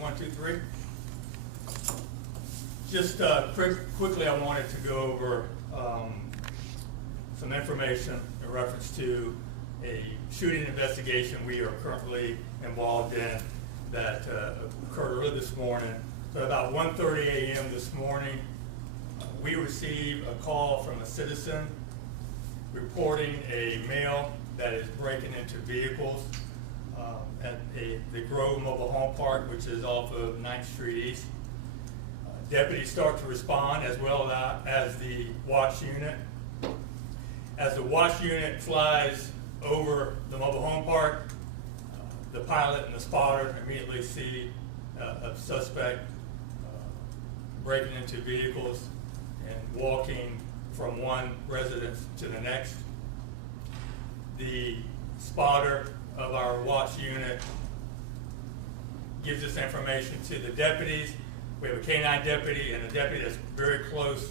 1, 2, 3. Just quickly, I wanted to go over some information in reference to a shooting investigation we are currently involved in that occurred early this morning. So about 1:30 a.m. this morning, we received a call from a citizen reporting a male that is breaking into vehicles at the Grove Mobile Home Park, which is off of 9th Street East. Deputies start to respond, as well as the watch unit. As the watch unit flies over the mobile home park, the pilot and the spotter immediately see a suspect breaking into vehicles and walking from one residence to the next. The spotter of our watch unit gives this information to the deputies. We have a K-9 deputy and a deputy that's very close.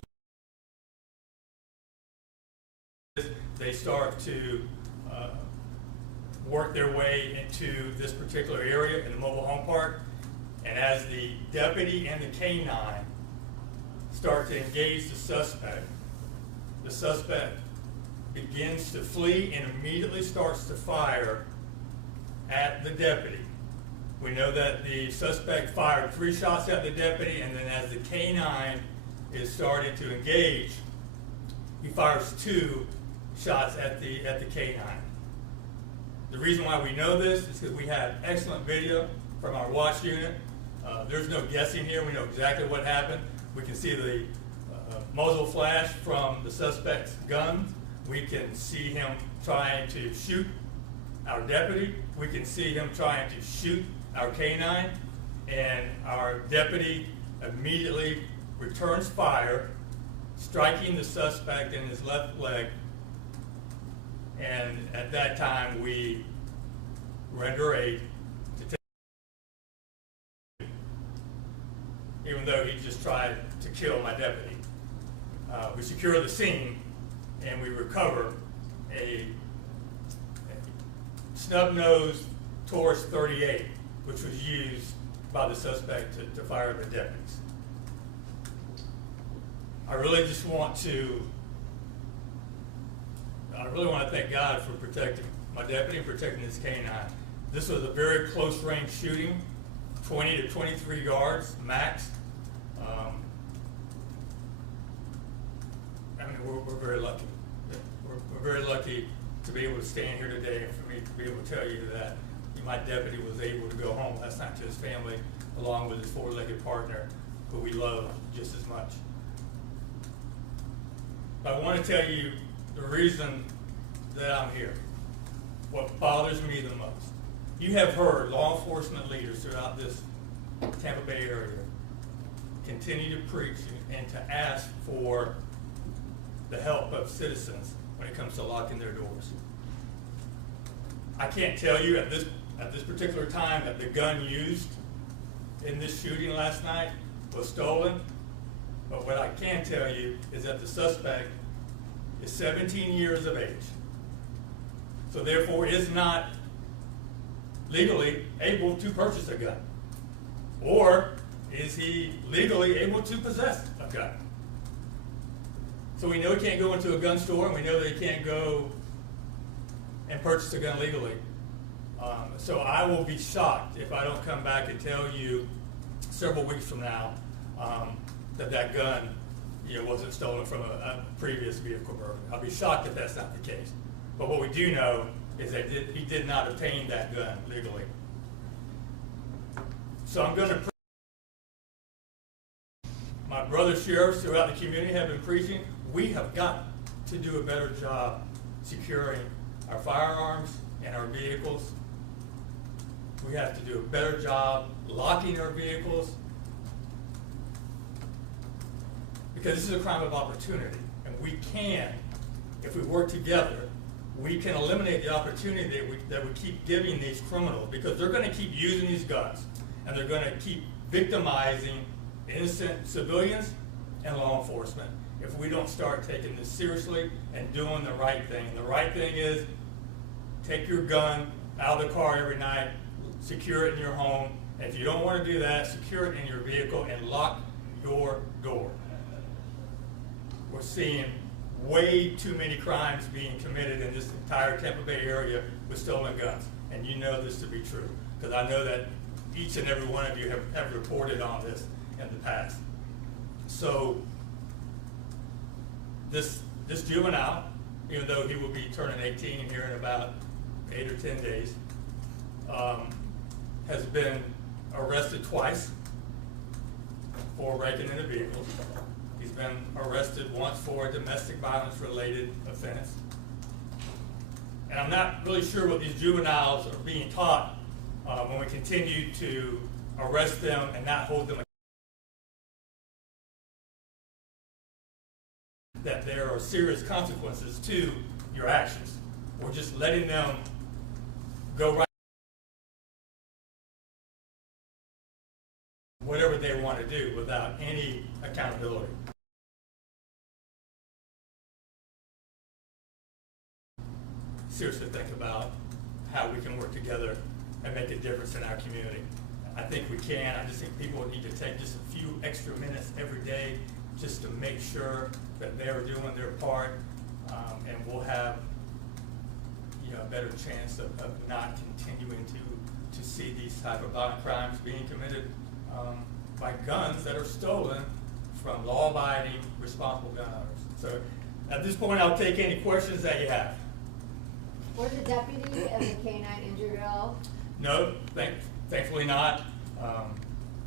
They start to work their way into this particular area in the mobile home park. And as the deputy and the K-9 start to engage the suspect begins to flee and immediately starts to fire at the deputy. We know that the suspect fired 3 shots at the deputy, and then as the K-9 is starting to engage, he fires 2 shots at the K-9. The reason why we know this is because we have excellent video from our watch unit. There's no guessing here. We know exactly what happened. We can see the muzzle flash from the suspect's gun. We can see him trying to shoot our deputy. We can see him trying to shoot our K-9, and our deputy immediately returns fire, striking the suspect in his left leg. And at that time, we render aid to take, even though he just tried to kill my deputy. We secure the scene, and we recover a snub-nosed Taurus 38, which was used by the suspect to fire the deputies. I really want to thank God for protecting my deputy and protecting his K-9. This was a very close range shooting, 20 to 23 yards max. I mean, we're very lucky. We're very lucky to be able to stand here today and for me to be able to tell you that my deputy was able to go home last night to his family, along with his 4-legged partner, who we love just as much. But I want to tell you the reason that I'm here, what bothers me the most. You have heard law enforcement leaders throughout this Tampa Bay area continue to preach and to ask for the help of citizens when it comes to locking their doors. I can't tell you at this particular time that the gun used in this shooting last night was stolen, but what I can tell you is that the suspect is 17 years of age, so therefore is not legally able to purchase a gun. Or is he legally able to possess a gun? So we know he can't go into a gun store, and we know that he can't go and purchase a gun legally. So I will be shocked if I don't come back and tell you several weeks from now that gun wasn't stolen from a previous vehicle burglary. I'll be shocked if that's not the case. But what we do know is that he did not obtain that gun legally. So I'm going to my brother sheriffs throughout the community have been preaching. We have got to do a better job securing our firearms and our vehicles. We have to do a better job locking our vehicles, because this is a crime of opportunity, and we can, if we work together, we can eliminate the opportunity that we keep giving these criminals, because they're going to keep using these guns, and they're going to keep victimizing innocent civilians and law enforcement if we don't start taking this seriously and doing the right thing. And the right thing is take your gun out of the car every night, secure it in your home, If you don't want to do that, secure it in your vehicle and lock your door. We're seeing way too many crimes being committed in this entire Tampa Bay area with stolen guns. And you know this to be true, because I know that each and every one of you have reported on this in the past. So this juvenile, even though he will be turning 18 here in about 8 or 10 days, has been arrested twice for breaking into vehicles. He's been arrested once for a domestic violence related offense. And I'm not really sure what these juveniles are being taught when we continue to arrest them and not hold them, that there are serious consequences to your actions. We're just letting them go right whatever they want to do without any accountability. Seriously think about how we can work together and make a difference in our community. I think we can. I just think people need to take just a few extra minutes every day just to make sure that they're doing their part, and we'll have a better chance of not continuing to see these type of violent crimes being committed by guns that are stolen from law-abiding, responsible gun owners. So at this point, I'll take any questions that you have. Were the deputies and the canine injured at all? No, thankfully not.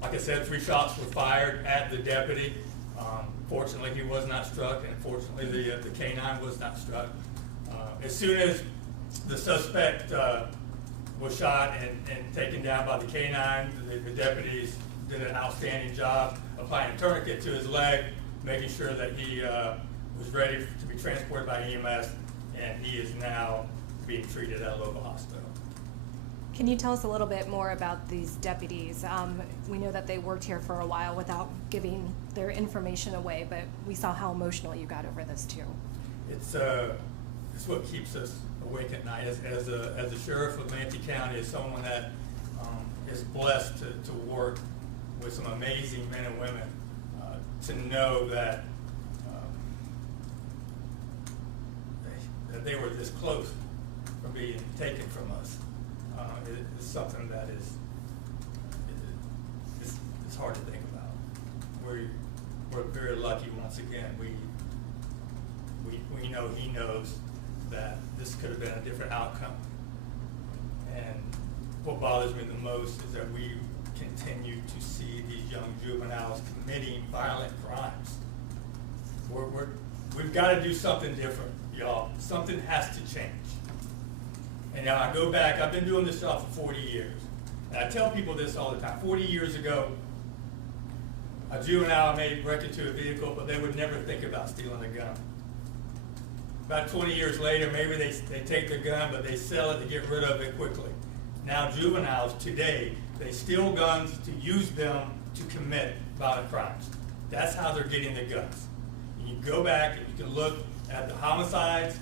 Like I said, 3 shots were fired at the deputy. Fortunately, he was not struck, and fortunately, the canine was not struck. As soon as the suspect was shot and taken down by the canine, the deputies did an outstanding job applying a tourniquet to his leg, making sure that he was ready to be transported by EMS, and he is now being treated at a local hospital. Can you tell us a little bit more about these deputies? We know that they worked here for a while without giving their information away, but we saw how emotional you got over this too. It's what keeps us awake at night. As a sheriff of Manatee County, as someone that is blessed to work with some amazing men and women, to know that that they were this close from being taken from us. It's something that it's hard to think about. We're very lucky once again. We know he knows that this could have been a different outcome. And what bothers me the most is that we continue to see these young juveniles committing violent crimes. We've got to do something different, y'all. Something has to change. And now I go back, I've been doing this job for 40 years. And I tell people this all the time. 40 years ago, a juvenile may wreck into a vehicle, but they would never think about stealing a gun. About 20 years later, maybe they take the gun, but they sell it to get rid of it quickly. Now juveniles today, they steal guns to use them to commit violent crimes. That's how they're getting the guns. And you go back and you can look at the homicides,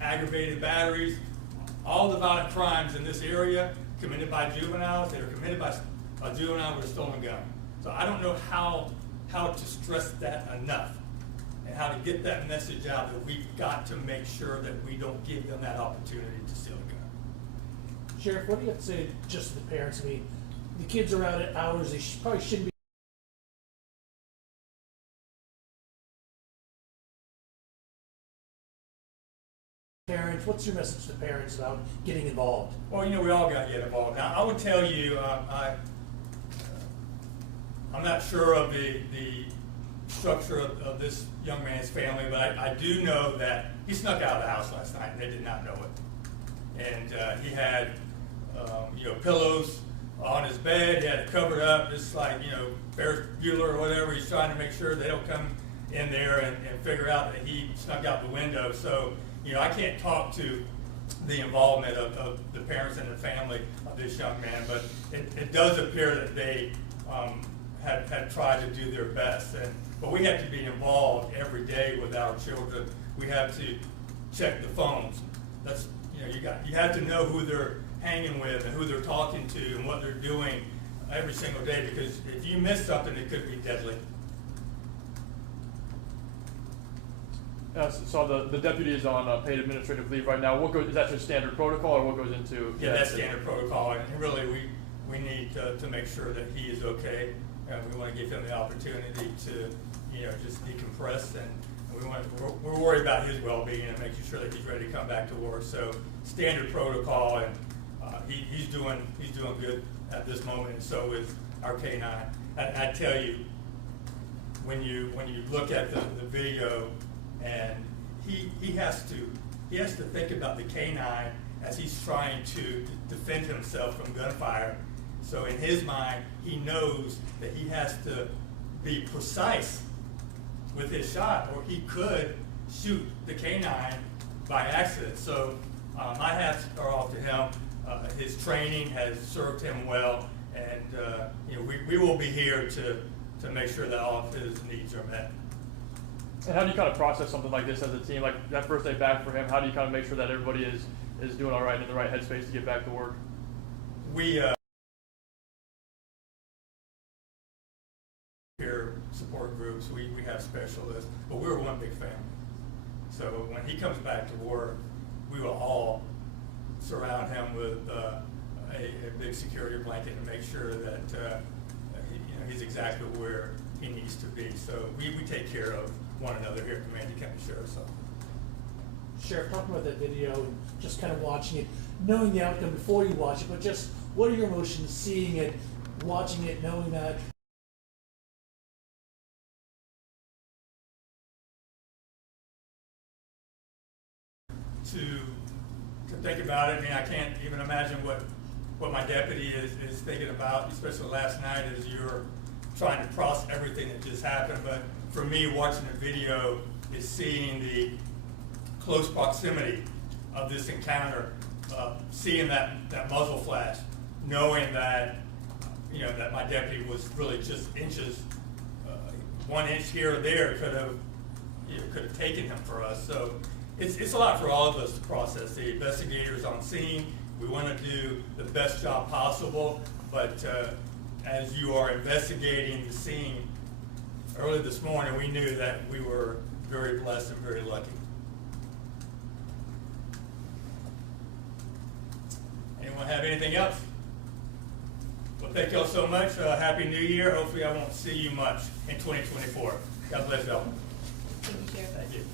aggravated batteries, all the violent crimes in this area committed by juveniles, they are committed by a juvenile with a stolen gun. So I don't know how to stress that enough and how to get that message out that we've got to make sure that we don't give them that opportunity to steal a gun. Sheriff, what do you have to say just to the parents? I mean, the kids are out at hours they probably shouldn't be. Parents, what's your message to parents about getting involved? Well, we all got to get involved. Now, I would tell you, I'm not sure of the structure of this young man's family, but I do know that he snuck out of the house last night and they did not know it. And he had, pillows on his bed. He had it covered up, just like, Ferris Bueller or whatever. He's trying to make sure they don't come in there and figure out that he snuck out the window. So, I can't talk to the involvement of the parents and the family of this young man, but it does appear that they had tried to do their best. But we have to be involved every day with our children. We have to check the phones. That's you have to know who they're hanging with and who they're talking to and what they're doing every single day, because if you miss something, it could be deadly. So the deputy is on paid administrative leave right now. Is that just standard protocol, or what goes into? Yeah, that's standard protocol, and really we need to make sure that he is okay, and we want to give him the opportunity to, just decompress, and we're worried about his well-being and making sure that he's ready to come back to work. So standard protocol, and he's doing good at this moment, and so is our K-9. I tell you, when you look at the video, and he has to think about the K-9 as he's trying to defend himself from gunfire. So in his mind, he knows that he has to be precise with his shot, or he could shoot the K-9 by accident. So my hats are off to him. His training has served him well, and we will be here to make sure that all of his needs are met. And how do you kind of process something like this as a team? Like that first day back for him, how do you kind of make sure that everybody is doing all right, in the right headspace to get back to work? We peer support groups, we have specialists, but we're one big family. So when he comes back to work, we will all surround him with a big security blanket and make sure that he's exactly where he needs to be. So we take care of one another here at the Manatee County Sheriff's Office. Sheriff, talking about that video and just kind of watching it, knowing the outcome before you watch it, but just what are your emotions seeing it, watching it, knowing that? To think about it, I mean, I can't even imagine what my deputy is thinking about, especially last night as you're trying to process everything that just happened. But for me, watching the video is seeing the close proximity of this encounter, seeing that muzzle flash, knowing that that my deputy was really just inches, 1 inch here or there could have taken him for us. So it's a lot for all of us to process. The investigators on scene, we want to do the best job possible, but as you are investigating the scene early this morning, we knew that we were very blessed and very lucky. Anyone have anything else? Well, thank y'all so much. Happy New Year. Hopefully I won't see you much in 2024. God bless y'all. Thank you, Sheriff. Thank you.